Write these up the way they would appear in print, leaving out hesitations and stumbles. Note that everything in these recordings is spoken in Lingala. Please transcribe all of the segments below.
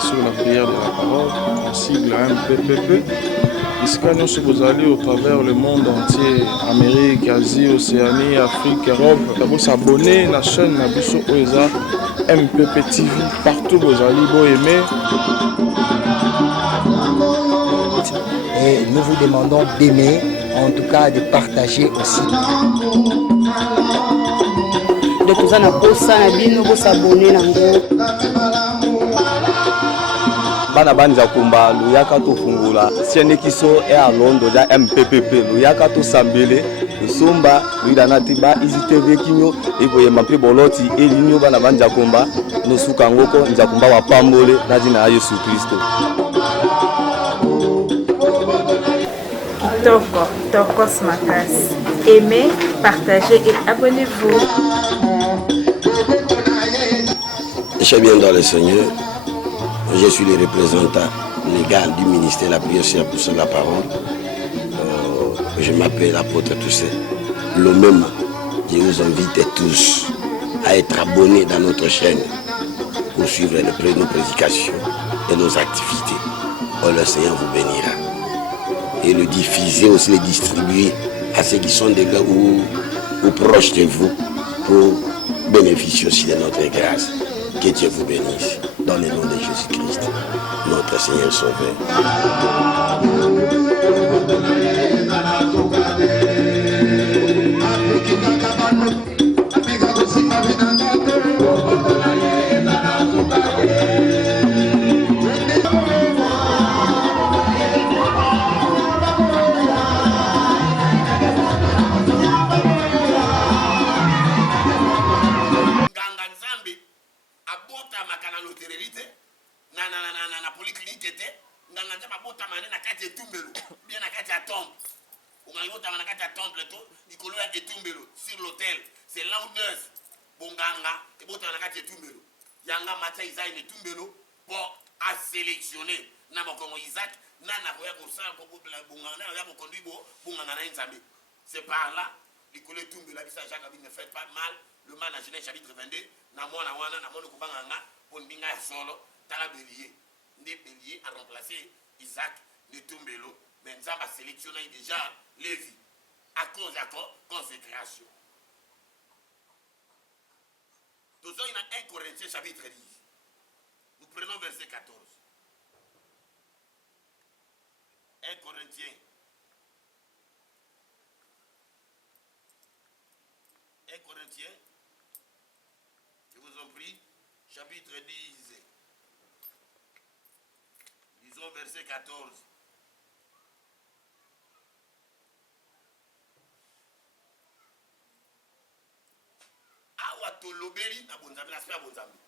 Sur la prière de la parole, on sigle MPPP. Iskano Sobozali au travers le monde entier, Amérique, Asie, Océanie, Afrique, Europe. Vous s'abonner à la chaîne Nabiso Oeza MPP TV partout vous allez vous aimer. Et nous vous demandons d'aimer, en tout cas de partager aussi. De tout ça, nous s'abonner. Bana banza kumba luyaka to fungula siene kiso e alondo ja MPPP luyaka to sambele lusumba luidana tiba izitv kinyo eboye mape boloti elinyo bana banza kumba nosuka ngoko nza kumba wa pambole na jina ya Yesu Kristo. Kitoko Smakas. Aimez, partagez et abonnez-vous. Je bien dans le Seigneur. Je suis le représentant légal du ministère de la prière et de la parole. Je m'appelle l'apôtre Toussaint. Le même, je vous invite tous à être abonnés dans notre chaîne pour suivre nos prédications et nos activités. Oh, le Seigneur vous bénira. Et le diffuser aussi, le distribuer à ceux qui sont déjà ou proches de vous pour bénéficier aussi de notre grâce. Que Dieu vous bénisse. Dans le nom de Jésus-Christ, notre Seigneur Sauveur. Sur l'hôtel, c'est là où neuf Bonganga et Botanakati et Tumbelo. Yanga Mata Isaïe et Tumbelo pour à sélectionner Namokomo Isaac, Nana Roya Gosa, Bongana, Yamokondi Bongana Nzambi. C'est par là, les collègues Tumbelo, Abissa Jacques ne fait pas mal, le mal à Genève chapitre 22, Namona Wana, Namono Kubanganga, Bondinga Solo, Tala Bélier. Né Bélier a remplacé Isaac de Tumbelo, mais Nzamba a sélectionné déjà Lévi. À cause de la consécration. Nous sommes dans 1 Corinthiens chapitre 10. Nous prenons verset 14. 1 Corinthiens. 1 Corinthiens. Je vous en prie. Chapitre 10. Disons verset 14. Lobeli na bonzambi na spa bonzambi.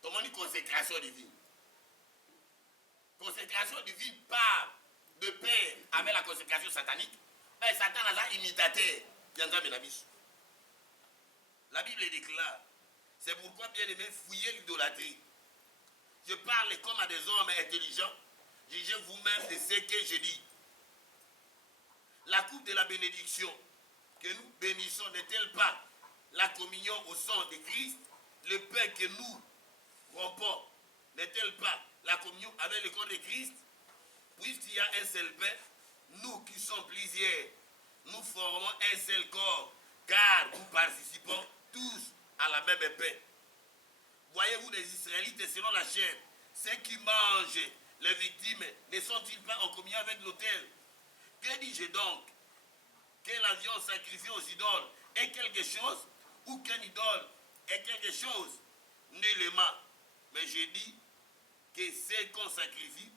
Comment une consécration divine? Consécration divine part de pair avec la consécration satanique. Mais Satan a là imitateur. La Bible déclare. C'est pourquoi bien aimé fouillez l'idolâtrie. Je parle comme à des hommes intelligents. Jugez vous-même de ce que je dis. La coupe de la bénédiction que nous bénissons n'est-elle pas la communion au sang de Christ? Le pain que nous rompons n'est-elle pas la communion avec le corps de Christ? Puisqu'il y a un seul pain, nous qui sommes plusieurs, nous formons un seul corps, car nous participons tous à la même pain. Voyez-vous les Israélites selon la chair, ceux qui mangent les victimes ne sont-ils pas en communion avec l'autel? Que dis-je donc? Que la viande sacrifiée aux idoles est quelque chose, ou qu'une idole est quelque chose? Nullement. Mais je dis que ce qu'on sacrifie,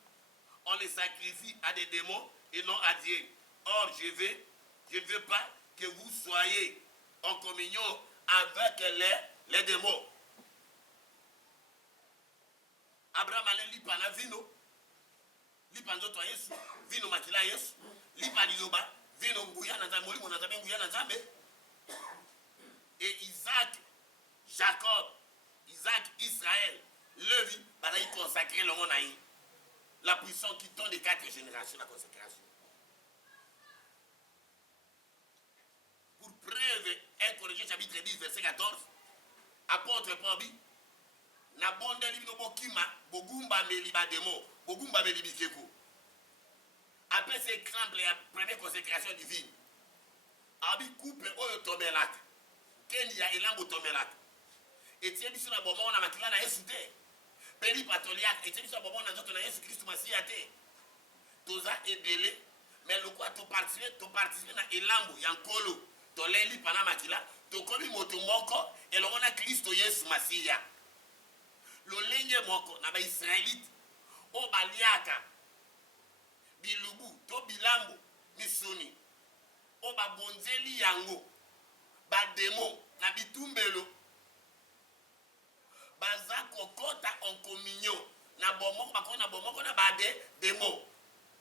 on les sacrifie à des démons et non à Dieu. Or, je ne veux pas que vous soyez en communion avec les démons. Abraham allait lipa na vino, lipa nzoto ya Yesu, vino makila ya Yesu, lipa liloba, vino nguya na nzambe, molimo na nzambe nguya na nzambe. Et Isaac, Jacob, Isaac, Israël, Levi, bah il consacré le monde à la puissance qui tombe des 4 générations de la consécration. Pour preuve, 1 Corinthiens chapitre 10, verset 14, apôtre Paul, na bonde li no bokima bogumba meli ba démon bogumba meli bikeko. Après cet exemple la première consécration divine abi couple oyo tombelaka keni ya elambo tombelaka etie biso na bomo na makila na Yesu te peli patoliak etie biso na bomo na nzoto na Yesu Kristo Masia te toza ebele mais le quoi to participer na elambo ya nkolo toleli pana makila tokomi moto moko elongo na Kristo Yesu Masia. Lolenge moko na ba Israelite o baliaka bilubu to bilambo misuni o ba bonzeli yango ba demo na bitumbelo baza kokota en communion na bomoko bakona bomoko na ba demo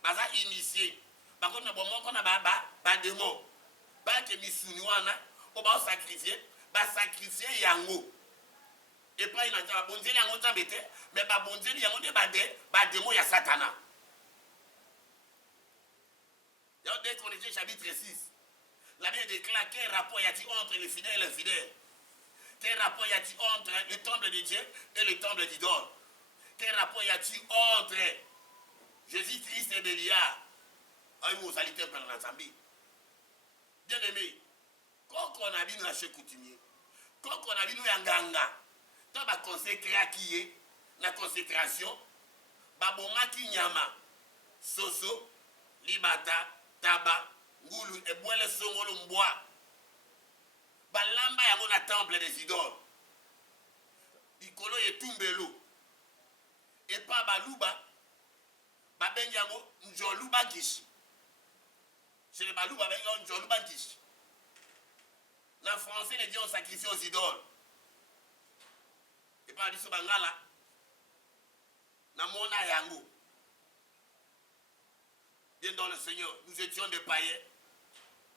baza initié bakona bomoko na ba demo ba ke misuni wana o ba sacrifier yango. Et pas il a dit bonzeli yango nzambe te mais ba bonzeli yango de ba démon ya satana. Dans 2 Corinthiens chapitre 6, la Bible déclare quel rapport y a-t-il entre les fidèles et les infidèles? Quel rapport y a-t-il entre le temple de Dieu et le temple d'idole? Quel rapport y a-t-il entre Jésus-Christ et Béliard? Aïe, vous allez te prendre l'ensemble. Bien aimé, quand on a vu nous chez coutumier, quand on a vu nous yanganga, tant ba consécré à qui est la consécration, baboma ki nyama, soso, libata, taba, ngulu, et boile songolo mboa. Balamba yango na temple des idoles. Bikolo ye tumbelo. Et pas baluba, babengi yango njoluba kishi. Chez les baluba babengi yango njoluba kishi. En français, les dieux ont sacrifié aux idoles. Et pas diso bangala na mona yango. Bien dans le Seigneur, nous étions des païens.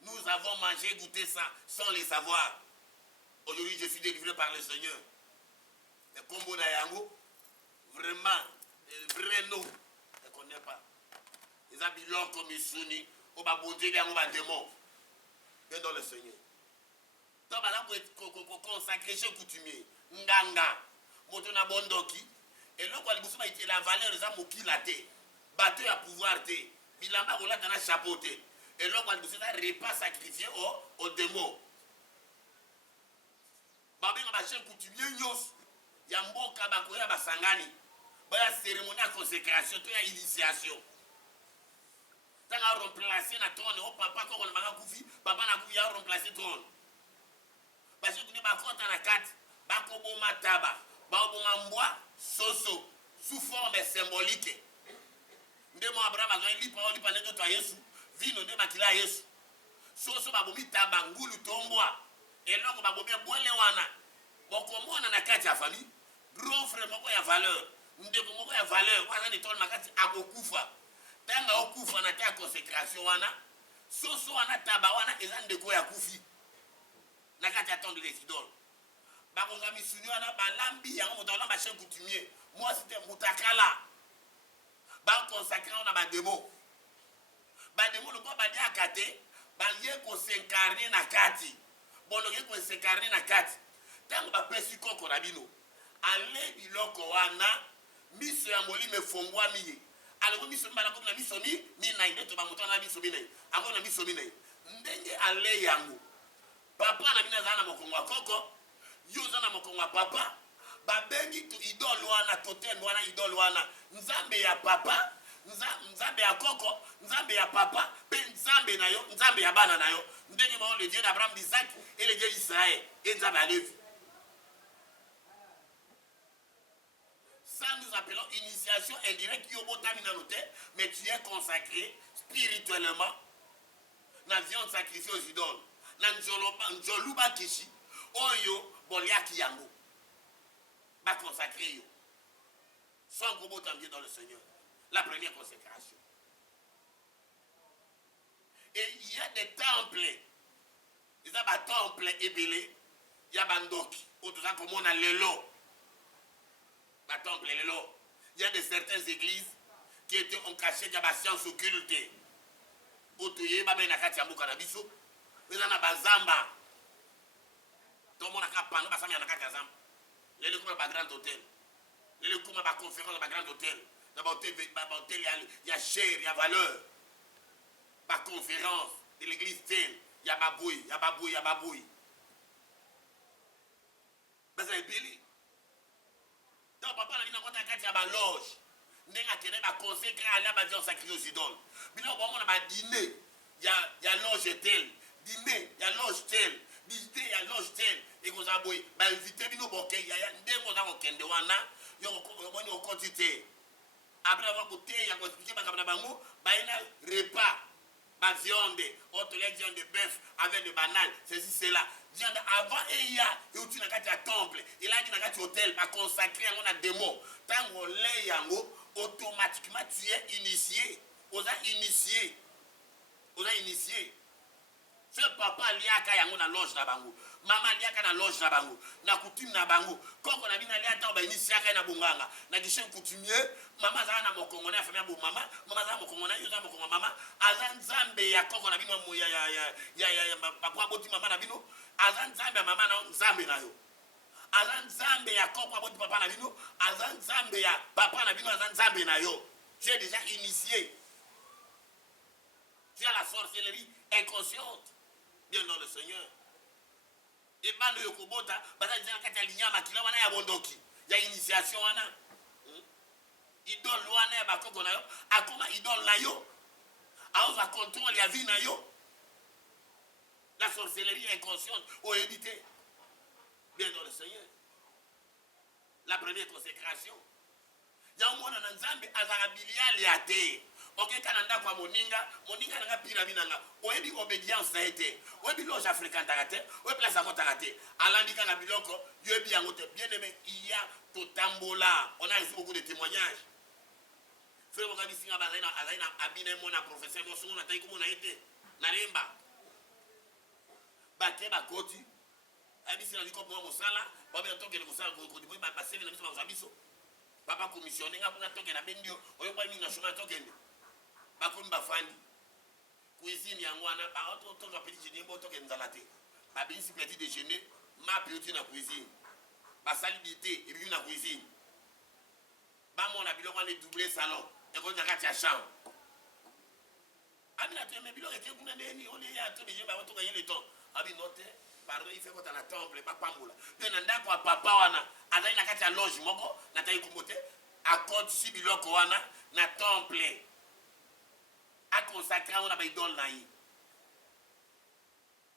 Nous avons mangé, goûté ça sans les savoir. Aujourd'hui, je suis délivré par le Seigneur. Le combo d'Ayango, vraiment, le vrai nom, je ne connais pas. Les habilons comme ils sont nés, on va bondir les démons. Bien dans le Seigneur. Donc, là, pour consacrer chez coutumier, Nganga, Motona Bondoki, et là, quand il la valeur des âmes qui la té, battu à pouvoir té, Bilamba, on l'a dans la chapeauté. Et là, quand il a repas sacrifié aux démons. Babé, on va chez coutumier, Nyos, Yambo, Kabakoya, Basangani, la cérémonie de consécration, toute l'initiation. Tant à remplacer la trône, oh papa, quand on m'a koufi, papa n'a koufi à remplacer trône. Parce que tu n'es pas content à la carte, Bakobo Mataba, Bakobo Mamboa, Soso, sous forme symbolique. Ndemo Abraham a dit parole par les autres Yesu, vino de makila Yesu. Soso babomi tabangulu tomboa. Et là, babomi boile wana. Bokomona na kati ya famille, gros frère moko ya valeur. Ndeko moko ya valeur, wana ni tol makati akokufa. Tanga okufa na ta consécration wana. Soso wana taba wana eza ndeko ya kufi. Na kati ya tombe des idoles. Bakonga misuni wana balambi yango motona ba chef coutumier. Moi c'était mutakala. Ba consacré on a ba démon. Ba démon le quoi ba dia kate, ba lié ko s'incarner na kati. Bon le ko s'incarner na kati. Tango ba pesi koko na bino. Ale biloko wana miso ya molime fongwa miye. Ale ko miso mbala ko na miso ni na inde to ba mutana miso mi nei. Ango na miso mi nei. Ndenge ale yango. Papa na bina zana mokongwa koko. Yo zana mokongwa papa. Babengi to idole wana totem wana idole wana nzambe ya papa nzambe ya koko nzambe ya papa pe nzambe na yo nzambe ya bana na yo ndenge mo le Dieu d'Abraham d'Isaac et le Dieu d'Israël et nzambe ya Lévi. Ça nous appelons initiation indirecte qui obotami na note mais tu es consacré spirituellement na viande sacrifiée aux idoles na nzoluba kishi oyo boliaki yango ba consacrer yo sans gros tambier dans le Seigneur. La première consécration. Et il y a des temples. Il y a des temples ébélés. Il y a des ndoki. Au-delà comme on a l'élo. Des temples l'élo. Il y a de certaines églises qui étaient en cachet de la science occulte. Otoye babe na kati ya mboka na biso. Eza na bazamba. Tout le monde a kapano basami na kati ya zamba. Lele kuma ba grand hôtel. Lele kuma ba conférence ba grand hôtel. Dans hôtel il y a cher, il y a valeur. Ba conférence de l'église telle, il y a baboui, il y a baboui, il y a baboui. Baza ebeli. Donc papa na bina kota kati ya ba loge. Ndenga kene ba consacrer à la base sacré aux idoles. Bino bon on ba dîner, il y a loge telle, dîner, il y a loge telle, visiter, il y a loge telle et qu'on a boy, ba inviter bino boké, il y a ndengo na okende wana, yo boni okotité. Après avoir goûté, il y a expliqué ba kabana bango, ba ina repas, ba viande, autre les viande de bœuf avec des bananes, ceci cela. Viande avant et il y a tu na kati ya temple, il a dit na kati hôtel, ba consacrer on a démon. Tango le yango automatiquement tu es initié. On a initié. Ce papa liaka yango na loge na bango. Maman liaka na loge na bango. Na coutume na bango. Koko na bina liaka ba initiaka na bonganga. Na gishen coutumier, maman za na mokongona famille bo mama, maman za mokongona yo za mokongo mama. Azan zambe ya koko na bino ya papa boti mama na bino. Azan zambe mama na zambe na yo. Azan zambe ya koko boti papa na bino. Azan zambe ya papa na bino azan zambe na yo. Tu es déjà initié. Tu as la sorcellerie inconsciente. Bien dans le Seigneur. Et balo yokobota, bata dina kati ya linyama kila wana ya bondoki. Ya initiation wana. Idole wana ya bakoko na yo. Akoma idole na yo. Aoza contrôle ya vie na yo. La sorcellerie inconsciente. Ou éviter. Bien dans le Seigneur. La première consécration. Ya umona na nzambe azarabilia liate. Ok kananda kwa moninga nanga pira binanga. Oyebi obedience na ete. Oyebi loge africaine takate, oyebi place à takate. Alandika na biloko, yoyebi yango te. Bien aimé, il y a totambola. On a reçu beaucoup de témoignages. Frère Mokabi singa bazaina abine mona professeur mosungu na tayi kumo na ete. Na lemba. Bate bakoti. Abisi na diko mo mosala, babe toke le mosala ko dibo ba seve na biso ba biso. Papa commissionné nga kuna toke na bendio, oyo ba mi na choma toke ndi. Bakoni bafandi cuisine yango wana ba to ka petit déjeuner bo to ke nzala te ba bisi petit déjeuner ma petit na cuisine ba salibité et puis na cuisine ba mona biloko na doublé salon et ko na kati ya chambre amina te me biloko ke kuna neni on ya to déjeuner ba to ka yele to abi note pardon il fait quoi dans la temple ba pambola pe na ndako wa papa wana azali na kati ya loge moko na tayi kumote akoti si biloko wana na temple a consacré on a ba idole na yi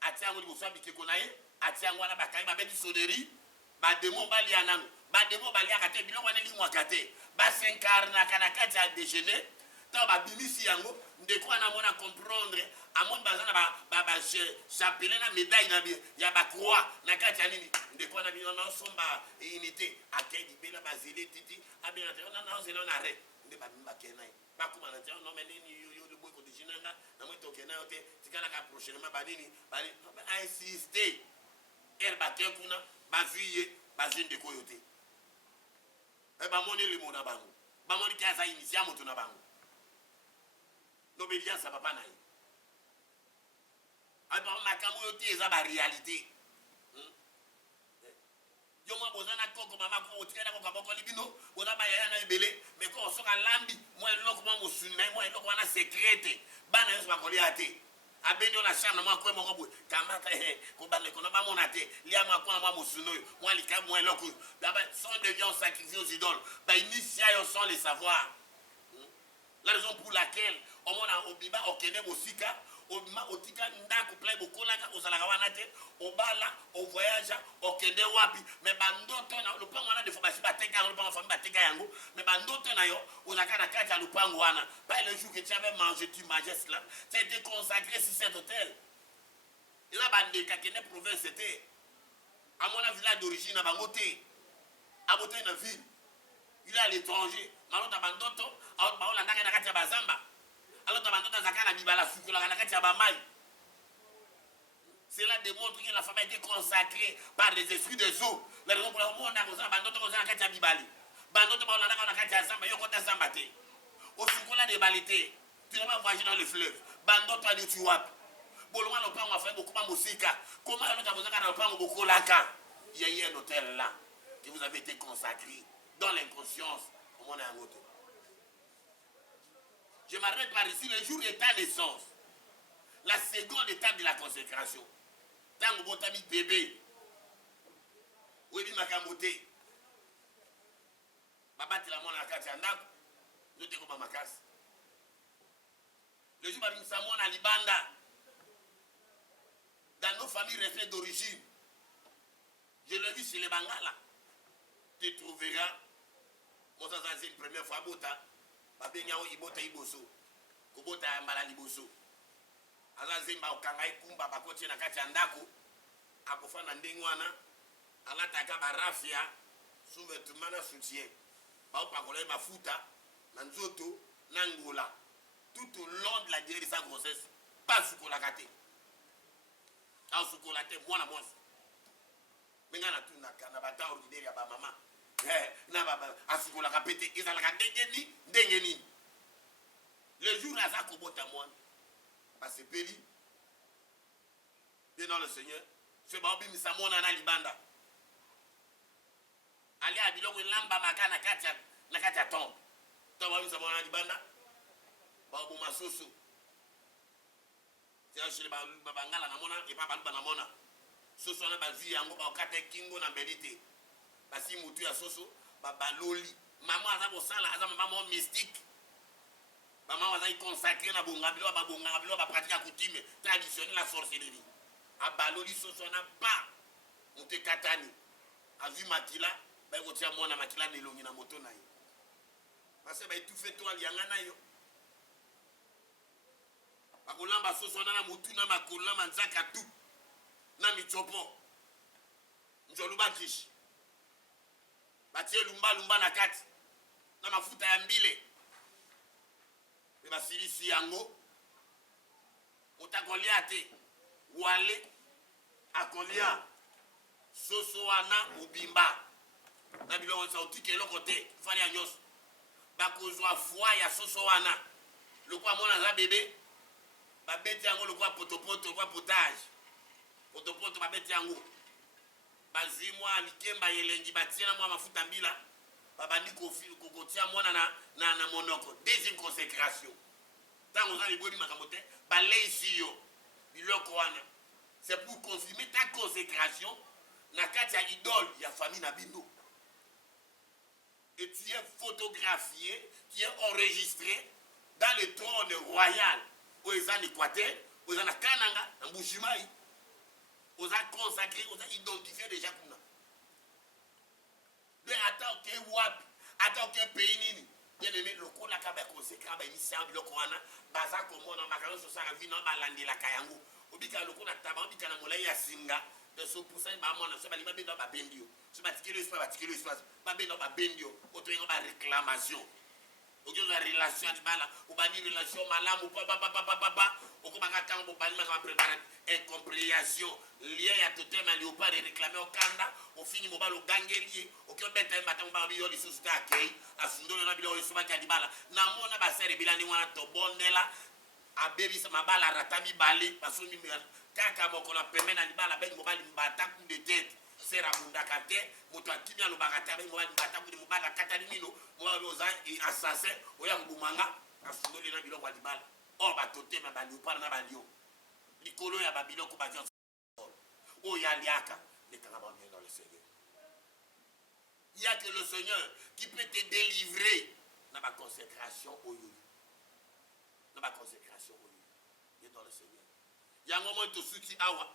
atiango liboso bikeko na ye atiango wana bakai ba beti sonnerie ba démon bali ananu ba démon bali akate biloko wana limwa kate ba s'incarna kana kati ya déjeuner to ba bimisi yango ndeko na mona comprendre amon bazana ba chapelet na médaille na ya ba croix na kati ya nini ndeko na bino na somba unité akedi bela bazele titi abina te na zelo na re nde ba bimba kenai ba kuma na tio no menini yo le boy ko dijinanga na mo to kenai ote tikana ka prochainement ba nini bali insister ba te kuna ba viye ba jinde ko yote e ba moni le mona bango ba moni ka sa initia moto na bango l'obédience à papa naï. Alors ma camoyoté est la réalité. Yo moi bozana koko mama ko otikana ko kaboko libino bona ba yaya na ebele mais ko soka lambi moi eloko mo musuni na moi eloko wana secrète bana yesu bakoli ate abeni ona chambre moi ko mo ko kamata ko bana ko na ba monate lia ma ko na moi musuni moi lika moi eloko ba sont des gens sacrifiés aux idoles ba initia yo sans les savoir. La raison pour laquelle on a obiba okene bosika obima otika ndako play bokolaka ozalaka wana te obala o voyage okende wapi mais bandoto na lupango wana defo basi bateka lupango famille bateka yango mais bandoto na yo ozaka na kati ya lupango wana pas le jour que tu avais mangé tu mangeais cela ça a été consacré sur cet hôtel Et là, Bandekakene province c'était. À mon village d'origine, à Bangoté. À Boté, une ville. Il est à l'étranger. Alors, à Bandoto, à Bandoto, à Bazamba. Alors, à Bandoto, à Zakana, Bibala, Fukula, à Bamay. Cela démontre que la femme a été consacrée par les esprits des eaux. La raison pour laquelle on a besoin de Bandoto, on a Katia Bibali. Bandoto, on a Katia Zamba, Yokota Zambate. Au Sukola de Balité, tu n'as pas voyagé dans le fleuve. Bandoto, tu Tuap. Boloma le plan, on a fait beaucoup de musique. Comment on a besoin de prendre beaucoup de laka? Il y a eu un hôtel là, que vous avez été consacré dans l'inconscience. Comme on a un auto. Je m'arrête par ici le jour de ta naissance. La seconde étape de la consécration. Tango botami bébé. Webi makamote. Babati la mona kati andako. Nous te comme makas. Le jour où nous sommes à Libanda. Dans nos familles restées d'origine. Je l'ai vu chez les Bangala. Tu trouveras. Moi, ça c'est une première fois. Bota. Babengao ibota iboso. Kobota mbala liboso. Azazemba okangai kumba bakoti na kati andako. Akofana ndengwana. Alataka barafia. Sous-vêtements na soutien. Ba opakola mafuta. Nanzoto. Nangola. Tout au long de la durée de sa grossesse. Pas sous kolakate. A sous kolate. Moi na moi. Mengana tu na bata ordinaire ya ba mama. Na baba asikola ka pété ezala ka ndengeni. Le jour là ça kobota moi. Parce que Péli, bien dans le Seigneur, ce baobi misamona na libanda. Ali a biloko lamba makana na katia tombe. Tombe misamona na libanda. Baobo masoso. C'est chez les babangala na mona et pas baluba na mona. Soso na bazi yango ba okate kingo na belité. Basi mutu ya soso babaloli. Maman aza bosala aza maman mystique. Maman aza consacré na bonga bilo ba pratique à coutume traditionnelle la sorcellerie. Abaloli soso na ba mutu katani. Azu matila ba ko tia mona matila nelongi na moto na yo. Parce que ba tout fait toi lianga na yo. Bakolamba soso na mutu na makola manzaka tout. Na michopo njoluba kishi batie lumba na kati na mafuta ya mbile e basilisi yango utakolia te wale akolia soso wana ubimba na biloko sa otike eloko te fali ya nyonso bakozwa foi ya soso wana lokwa mona za bebe babeti yango lokwa potopoto lokwa potage potopoto babeti yango bazimwa likemba yelengi batina mwa mafuta mbila babandi kokotia mwana na monoko. Deuxième consécration tango za liboni makamote balei yo biloko wana c'est pour confirmer ta consécration na kati ya idole ya famille na bino. Et tu es photographié, tu es enregistré dans le trône royal au Ezan Équateur, au Ezan Kananga, en Bouchimaï. On a consacré, on a identifié déjà comme ça. Mais attends que wap, attends que pays nini. Bien aimé, le coup la kabe consacré, ba initial le Coran, baza comme on a marqué sur sa vie non balandi la kayango. Obika le coup na taba, obika na molai ya singa. De ce pour ça, ba mona so ba liba bendo ba bendio. So ba tikelo espace, ba bendo ba bendio. Auto ngo ba réclamation. Oyo la relation di bala, ou ba ni relation malamu papa. Okomaka tango ba ni ma préparer incompréhension lié à tout thème ali pas de réclamer au kanda au fini mobile au gangelier au ki obeta matango ba biyo li société akei asundolo na bilo so ba di bala na mona ba sere bilani wana to bondela abebi sa mabala ratami bale basumi mera kaka moko na pembe na libala ben mobile mbata coup de tête sera bundaka te moto akimia lo bakata ben mobile mbata coup de mobile katani nino mobile oza assassin oya ngumanga asundolo na bilo kwa libala o ba tote ma bali upana na balio likolo ya babiloko badia o ya liaka les carabans bien dans le Seigneur. Il y a que le Seigneur qui peut te délivrer dans ma consécration au yo. Dans ma consécration au yo. Il est dans le Seigneur. Il y a un moment de soutien awa.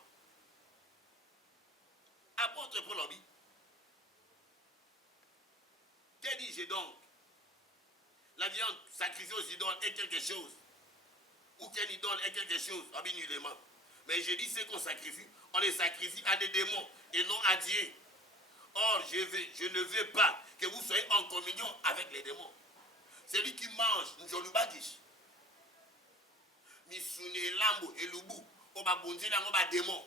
Apôtre Paul Obi. Que dis-je donc? La viande sacrifiée aux idoles est quelque chose. Ou quelle idole est quelque chose, absolument. Mais je dis ce qu'on sacrifie, on les sacrifie à des démons et non à Dieu. Or, je ne veux pas que vous soyez en communion avec les démons. Celui qui mange, njolubadish, misune lambo et lubu, oba bonzi lango ba démon,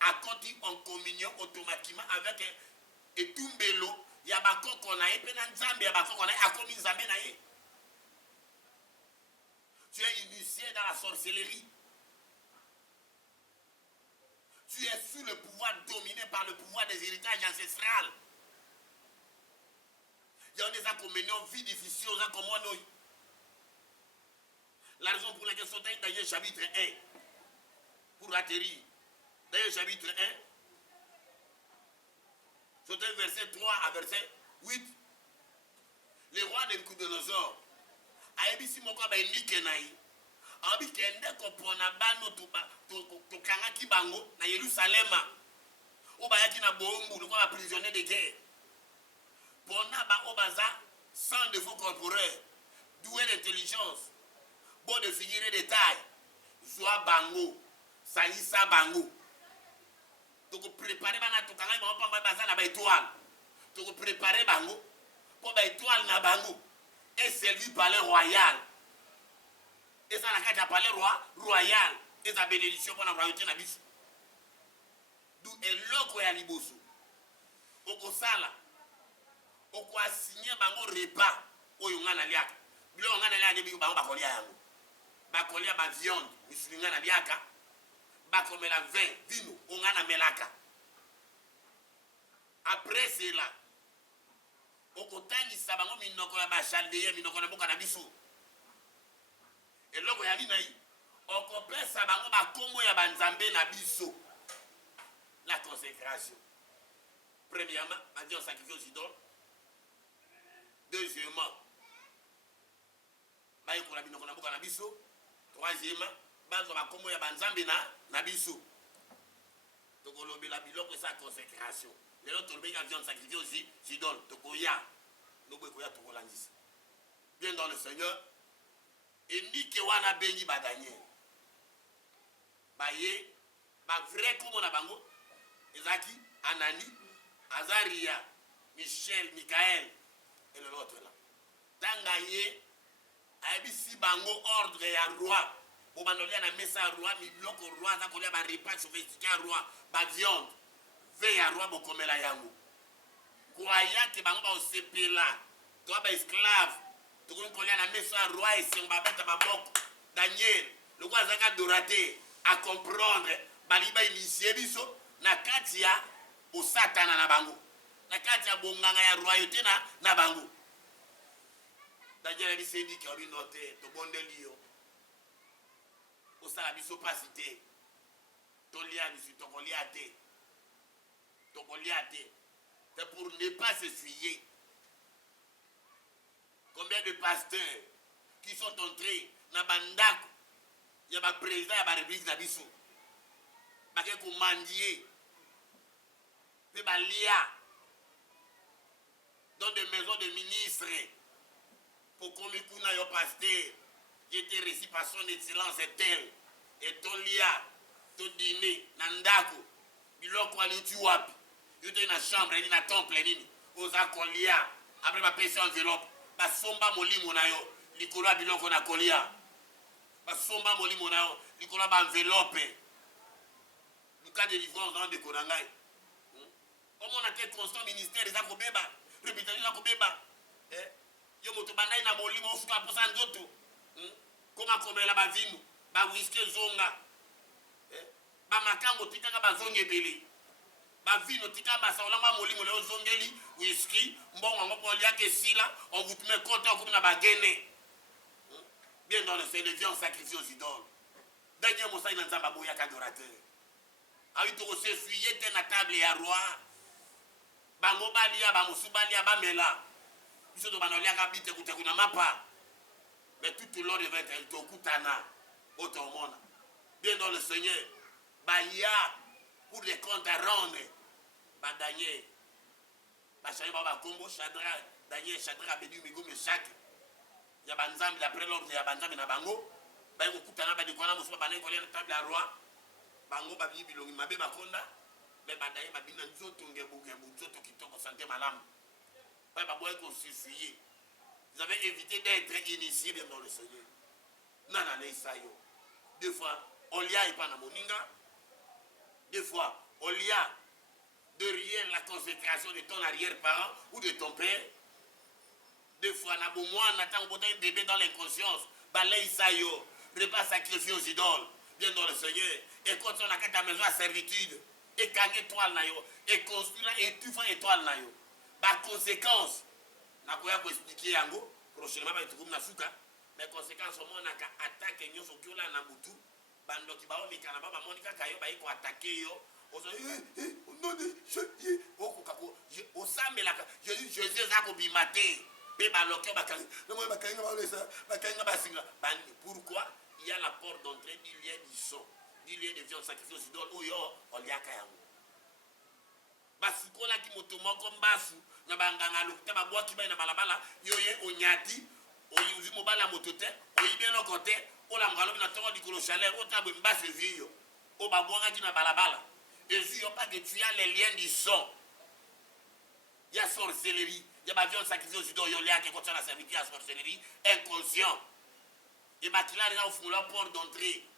a conti en communion automatiquement avec et tumbelo, ya bakoko na ye, pena nzambe ya bakoko na ye, akomi nzambe na ye. Tu es initié dans la sorcellerie. Tu es sous le pouvoir dominé par le pouvoir des héritages ancestrales. Il y a des inconvénients, vie difficile, aux inconvénients. La raison pour laquelle sont dans le chapitre 1, pour atterrir, dans le chapitre 1, sont verset 3 à verset 8, le roi Nebuchadnezzar a ebisi moko ba indike na yi abi kende ko pona bano to kanga kibango na Yerusalema oba yaki na bombu le ba prisonnier de guerre pona ba obaza sans de vos corporels doué d'intelligence bon de figurer de taille zoa bango saïsa bango to ko préparer bana to kanga ba pamba baza na ba étoile to ko préparer bango pour ba étoile na bango est servi par le royal. Et ça, la carte par le roi royal. Et sa bénédiction pour la royauté na biso. D'où est l'oko ya liboso. Oko sala. Oko a signé bango repas. Oyo nga na liaka. Bilo nga na liaka debi bango bakolia yango. Bakolia ba viande. Misuli nga na liaka. Bakomela vin. Vino. O nga na melaka. Après cela. Okotangisa bango minoko ya bachaldéen minoko na boka na biso eloko ya nini nayi okopesa bango bakombo ya banzambe na biso la consécration premièrement badi on sacrifie aux idoles deuxièmement bayekola minoko na boka na biso troisièmement bazwa bakombo ya banzambe na biso tokolobela biloko esa consécration. Les autres pays qui ont sacrifié aussi, idoles, Tokoya, Nobokoya, Tokolandis. Bien dans le Seigneur, et ni que wana béni badanye. Baye, ba vrai comme on a bango, Ezaki, Anani, Azaria, Michel, Michael, et l'autre là. Tangaye, Aibisi bango ordre et à roi. Pour bandolia na messa roi, mi bloco roi, ça kolia ba repas sophistiqué roi, ba viande. Veille à roi bokomela yango. Croyant que bango ba osepela, toi ba esclave, to ko kolia na mesa roi et si ba beta ba bok. Daniel, le roi zaka doraté à comprendre bali ba initié biso na katia o satana na bango. Na katia bonganga ya royauté na bango. Daniel bi se dit que obi noté to bonde lio. O sala biso pasité. To lia biso to kolia té. C'est pour ne pas s'essuyer. Combien de pasteurs qui sont entrés dans Bandako, il y a un président de la République d'Abisso, il y a un commandier, il y a un lia dans des maisons de ministres pour qu'on me connaisse un pasteur qui était reçu par son excellence et tel, et ton lia, ton dîner, Nandako, biloko ali tu wapi. Yo te na chambre ni na temple nini oza kolia après ba pesa enveloppe ba somba molimo na yo likolo biloko na kolia ba somba molimo na yo likolo ba enveloppe du cas de livrance dans de konangai comme on a été constant ministère za ko beba réputation za ko beba yo moto bandai na molimo ofuka posa ndoto koma komela ba vino ba whisky zonga ba makango tikaka ba zonge bele ba vino tika ba saolanga molimo le zongeli whisky mbongo ngo polia ke sila on vous met compte comme na ba gene bien dans le Seigneur viens sacrifier aux idoles dernier mosa ina nzamba boya kadorateur ayi to se fuyer te na table ya roi bango balia ba musubalia ba mela biso to banolia ka bite kutekuna mapa mais tout le long de 20 ans to kutana otomona bien dans le Seigneur baya pour les comptes à rendre ba Daniel ba chaye ba kombo Shadrach Daniel Shadrach Abednego Meshach ya banzambi d'après l'ordre ya banzambi na bango ba ko kutana ba dikona musuba ba na kolia na table ya roi bango babi bilongi mabe bakonda mais badaye babina nzoto ngebu nzoto kitoko santé malamu pas baboye ko suffire. Vous avez évité d'être initié bien dans le Seigneur. Nana Neisayo. Des fois on lia et pas na moninga. Des fois on lia derrière la consécration de ton arrière-parent ou de ton père. Des fois on attend un bébé dans l'inconscience. Balay Sayo, repas sacrifié aux idoles. Bien dans le Seigneur. Et quand on a ta maison à servitude, et quand étoile na yo, et construire et tu fais étoile na yo. Par conséquence, na koya ko expliquer yango, prochainement ba tukum na suka, mais conséquence au monde ka attaque nyo so kiola na butu, bando ki ba o mikana ba monika kayo ba iko attaquer yo. Ozo non de je oko kako, o samela Jésus za ko bimate. Pe ba lokyo ba kan. Non ba kan ba le sa, ba kan ba singa. Pourquoi? Il y a la porte d'entrée du lien du son, du lien de viande sacrifiée aux idoles, où on y a kayango. Basu kola ki motomo comme basu, na banganga lokta ba bois ki ba na balabala, yoye onyati, oyi mobala motote, oyi bien lokote, o la ngalo na tongo dikolo chaleur, o tabo mbase viyo, o ba bois ki na balabala. Et si yo pas que tu as les liens du son. Il y a sorcellerie, il y a ma viande sacrifiée aux idoles, il y a qui continue la servitude à sorcellerie, inconscient. Et ma qu'il a déjà au la porte d'entrée.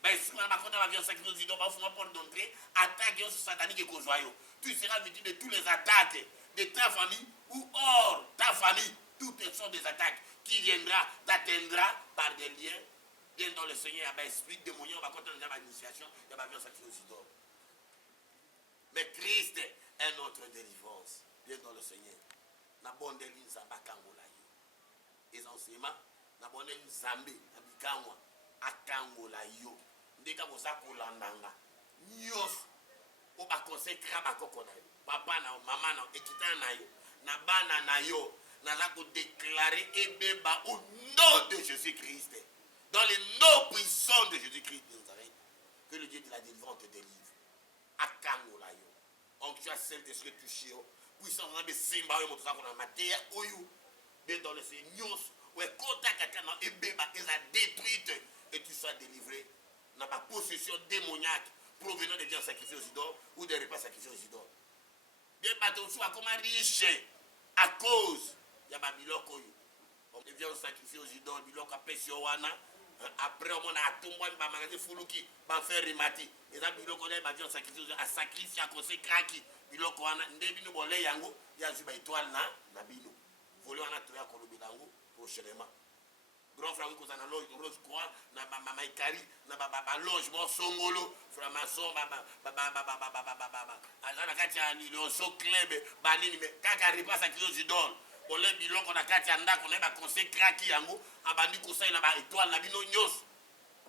Ben, si on a ma viande sacrifiée aux idoles, au fond la porte d'entrée, attaque sur satanique et conjoyaux. Tu seras victime de toutes les attaques de ta famille ou hors ta famille. Toutes sortes des attaques qui viendra, t'atteindra par des liens. Bien dans le Seigneur, il y a un esprit démoniaque, on va continuer dans l'initiation, il y a ma viande sacrifiée aux idoles. Mais Christ est notre délivrance. Bien dans le Seigneur. Na bonne ligne Zabakangola. Les enseignements, na bonne ligne Zambi, na Bikanwa, Akangola yo. Ndeka bosa kolandanga. Nyos. Oba consécrer ba kokona yo. Papa na maman na ekita na yo. Na bana na yo. Na la ko déclarer ebeba au nom de Jésus-Christ. Dans le nom puissant de Jésus-Christ de Nazareth. Que le Dieu de la délivrance te délivre. Akangola yo. Donc tu as celle de ce que tu chies. Puissance na be simba yo moto sakona matière oyo. Bien dans le Seigneur. Ouais, contact quelqu'un et bébé est détruite et tu sois délivré. N'a pas possession démoniaque provenant des biens sacrifiés aux idoles ou des repas sacrifiés aux idoles. Bien bateau soit comme riche à cause il y a biloko yo. Les biens sacrifiés aux idoles, biloko a pesio wana. Après on a tombo ba magasin fuluki ba faire rimati. Et ça biloko les ba biens sacrifiés à sacrifier à cause kraki. Biloko wana ndebino bolé yango ya zuba étoile na bino. Volé wana toya kolobilango. Prochainement. Grand frère qui a loge Rose Croix, na mama Ikari, na logement Songolo, franc-maçon, na kati ya Lionso Club, banini me kaka repas à kilos d'idole. Pour les bilons qu'on a kati anda qu'on a consacré qui yango, abandi ko sai na ba étoile na bino nyos.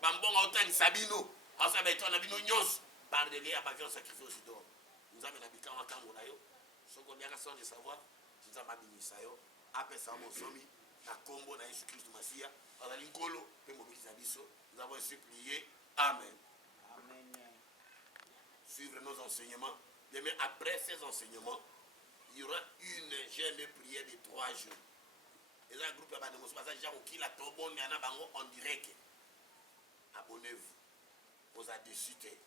Bambonga autant Sabino, asa ba étoile na bino nyos, par derrière abavion sacrifié aux idoles. Nous avons habité en Kango na yo. Soko bien sans de savoir, nous avons binisa yo, après ça mon somi. Na combo na Jésus Christ Masia, à la linkolo, nous avons supplié. Amen. Amen. Suivre nos enseignements. Mais après ces enseignements, il y aura une jeûne prière de 3 jours. Et là, le groupe de Moussa, qui la tombe en direct. Abonnez-vous. Vous avez décidé.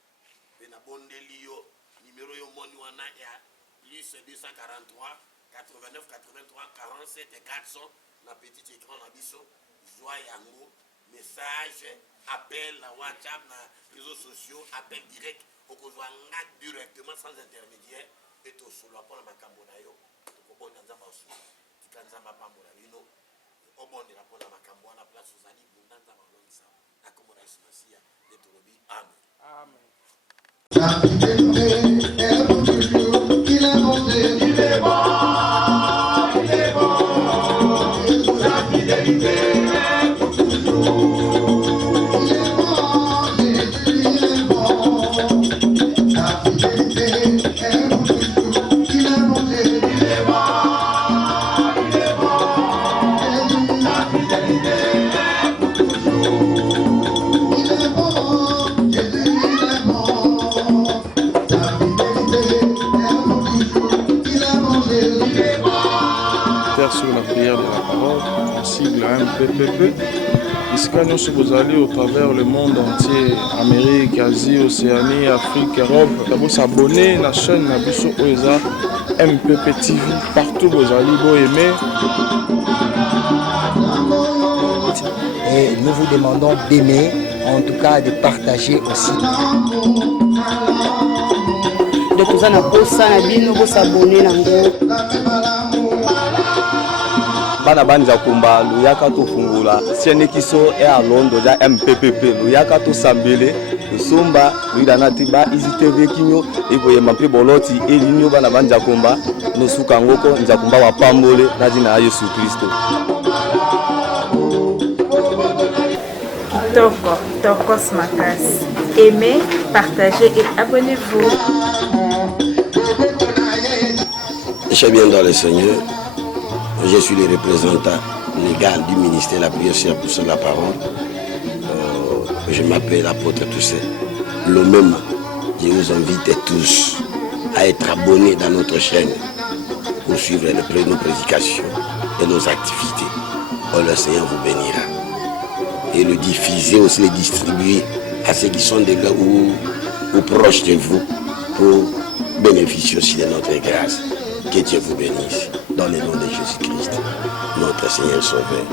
Vous abonnez vous numéro yo moniwana ya liste 243 89 83 47 et 400. Na petit écran na biso joie yango message appel na WhatsApp na réseaux sociaux appel direct okozwa nga directement sans intermédiaire et to solo pour makambo na yo to bonda nzamba osu tikanzamba pambola lino obondela pour makambo na place ozali bunda nzamba longisa na komona Yesu Masia de tolobi amen amen. Sur la prière de la parole, on cible un PPP Isika nyonso bozali au travers le monde entier, Amérique, Asie, Océanie, Afrique, Europe. D'abord s'abonner à la chaîne Nabiso Oeza MPP TV. Partout bozali bo aimer. Et nous vous demandons d'aimer, en tout cas de partager aussi. De toza na posa na bino bo s'abonner nango. Bana banza kumba luyaka tofungula siene kiso e alondo ja MPPP luyaka to sambele lusumba luida nati ba izitv kinyo ikoye mapi boloti elinyo bana banza kumba nosuka ngoko nza kumba wa pambole na jina ya Yesu Kristo. Tokos Makasi. Aimez, partagez et abonnez-vous. Chers bien dans le Seigneur, je suis le représentant légal du ministère de la prière et pour la parole. Je m'appelle l'apôtre Toussaint. Le même, je vous invite tous à être abonnés dans notre chaîne pour suivre nos prédications et nos activités. Le Seigneur vous bénira. Et le diffuser, aussi le distribuer à ceux qui sont déjà ou proches de vous pour bénéficier aussi de notre grâce. Que Dieu vous bénisse. Dans le nom de Jésus-Christ, notre Seigneur Sauveur.